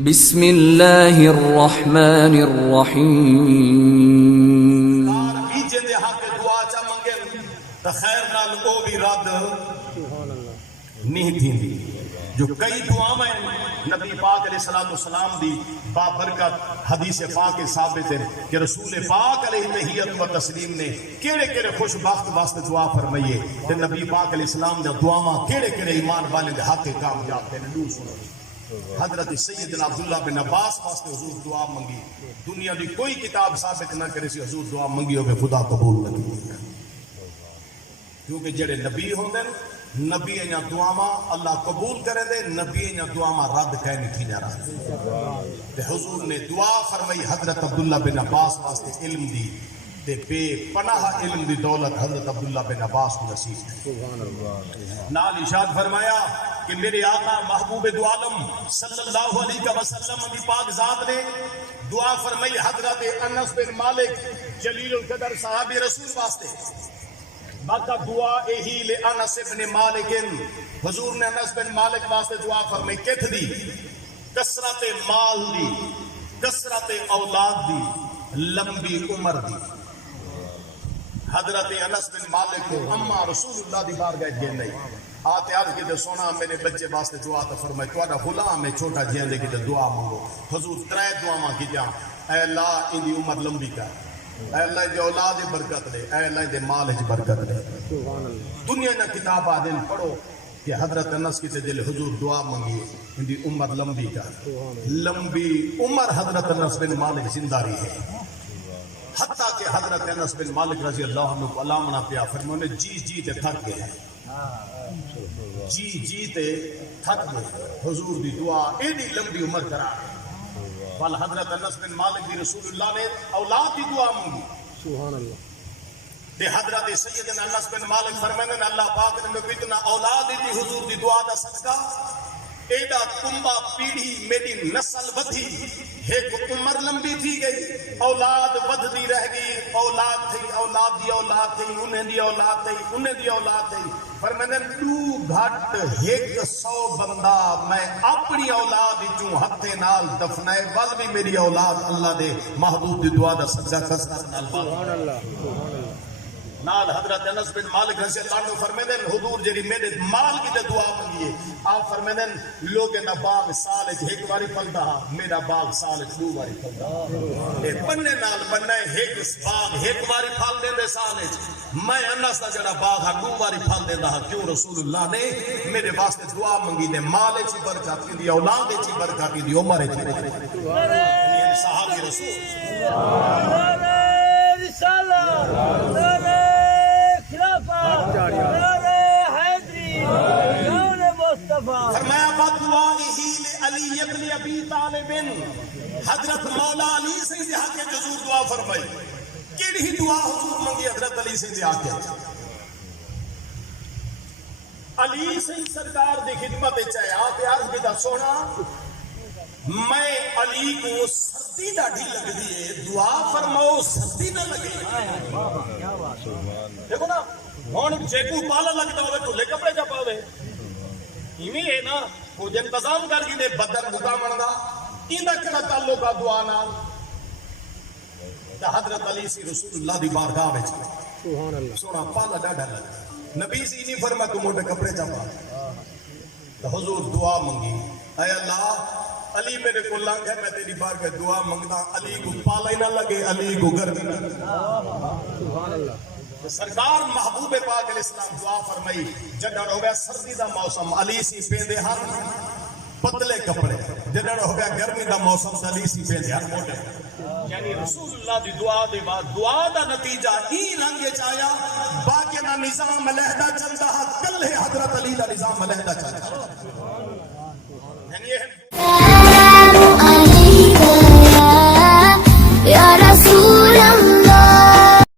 بسم اللہ الرحمن الرحیم بیجے دے حق دعا چا منگن تا خیر نال او بھی رد نہیں تھی جو کئی دعائیں نبی پاک علیہ السلام دی بابرکت حدیث پاک ثابت ہے کہ رسول پاک علیہ تحیت و تسلیم نے کیڑے کیڑے خوش بخت واسطے دعا فرمائیے تے نبی پاک علیہ السلام نے دعاواں کیڑے کیڑے ایمان والے دے حق کامیاب تے نو سنو حضرت سیدنا عبداللہ بن عباس واسطے حضور دعا منگی دنیا دی کوئی کتاب ثابت نہ کرے سی حضور دعا منگی ہوگے خدا قبول نہ کی کیونکہ جڑے نبی ہوندے نبی اینا دعاواں اللہ قبول کرے دے نبی اینا دعاواں رد کہہ نہیں تھی جا رہا تے حضور نے دعا فرمائی حضرت عبداللہ بن عباس واسطے علم دی تے بے پناہ علم دی دولت حضرت عبداللہ بن عباس کو نصیب نال ارشاد فرمایا کہ میرے آقا محبوب دو عالم صلی اللہ علیہ وسلم دی پاک ذات نے دعا فرمائی حضرت انس بن مالک جلیل القدر صحابی رسول واسطے باقا دعا اہی لے انس بن مالک حضور نے انس بن مالک واسطے دعا فرمائی کت دی کثرت مال دی کثرت اولاد دی لمبی عمر دی حضرت انس بن مالک کو اما رسول اللہ دی بارگاہ گئے نہیں آتے آج کی سونا میرے بچے واسطے دعا تو فرمائے تو آدھا غلام میں چھوٹا جیاں دے کی دعا مانگو حضور ترائے دعا مانگی جاؤں اے اللہ ان دی عمر لمبی کر اے اللہ دے اولاد برکت لے اے اللہ دے مال برکت لے دنیا نہ کتاب آدھن پڑھو کہ حضرت انس کی دل حضور دعا مانگی ان دی عمر لمبی کر لمبی عمر حضرت انس بن مالک زندہ رہی ہے حتیٰ کہ حضرت انس بن مالک رضی اللہ عنہ کو علامنا پیا فرمونے جی تے تھک گئے جی تے تھک گئے حضور دی دعا ایڈی لمبی عمر کرا وال حضرت انس بن مالک دی رسول اللہ نے اولاد دی دعا مانگی سبحان اللہ تے حضرت سیدنا انس بن مالک فرمانے اللہ پاک نے میں اتنا اولاد دی حضور دی دعا دا صدقہ ایڈا کمبا پیڑھی میری نسل بدھی ایک عمر لمبی تھی گئی اولاد بدھی رہ گئی اولاد تھی انہیں دی اولاد تھی پر میں نے دو گھٹ 100 بندہ میں اپنی اولاد چوں ہتھے نال دفنائے ول بھی میری اولاد اللہ دے محبوب دی دعا دا صدقہ کثرت نال سبحان اللہ نال حضرت انس بن مالک رضی اللہ عنہ فرمیدن حضور جری میرے مال کی تے دعا منگیے آپ فرمیدن لوگ نہ باغ سال ایک باری پھلدا میرا باغ سال 2 باری پھلدا اے بننے نال بننے ایک باغ ایک باری پھل دیندے سال میں انس دا جڑا باغ 2 باری پھل دیندا کیوں رسول اللہ نے میرے واسطے دعا منگی نے مال وچ برکت دی اولاد وچ برکت دی عمر وچ یعنی صحابی رسول فرمایا بدعا ہی علی ابن ابی طالب حضرت مولا علی سے حق حضور دعا فرمائی کیڑی دعا حضور منگی حضرت علی سے حق علی سے سرکار دی خدمت چاہے آتے عرض بھی دا سونا میں علی کو سردی ڈاڑھی لگ دیئے دعا فرماؤ سردی نہ لگے دیکھو نا ہون جیکو پالا لگتا ہوئے تو لے کپڑے جا پاوے ایمی ہے نا کچھ انتظام کر گی دے بدن بھگا مردہ ایندہ کنا تعلق کا دعا نال حضرت علی سی رسول اللہ دی بارگاہ میں چلے سونا پالا ڈاڑھا لگتا نبی سی نہیں فرما تو موٹے کپڑے جا پا حضور دعا منگی اے اللہ علی میرے کو لنگ ہے میں تیری بار کے دعا منگنا علی کو پالا ہی نہ لگے علی کو گرمی نہ لگے سرکار محبوب پاک علیہ السلام دعا فرمائی جڑا ہو گیا سردی دا موسم علی سی پیندے ہر پتلے کپڑے جڑا ہو گیا گرمی دا موسم علی سی پیندے ہر موٹے یعنی رسول اللہ دی دعا دے بعد دعا دا نتیجہ ہی رنگے چایا باقی نا نظام علیحدہ چلتا کل ہے حضرت علی دا نظام علیحدہ چلتا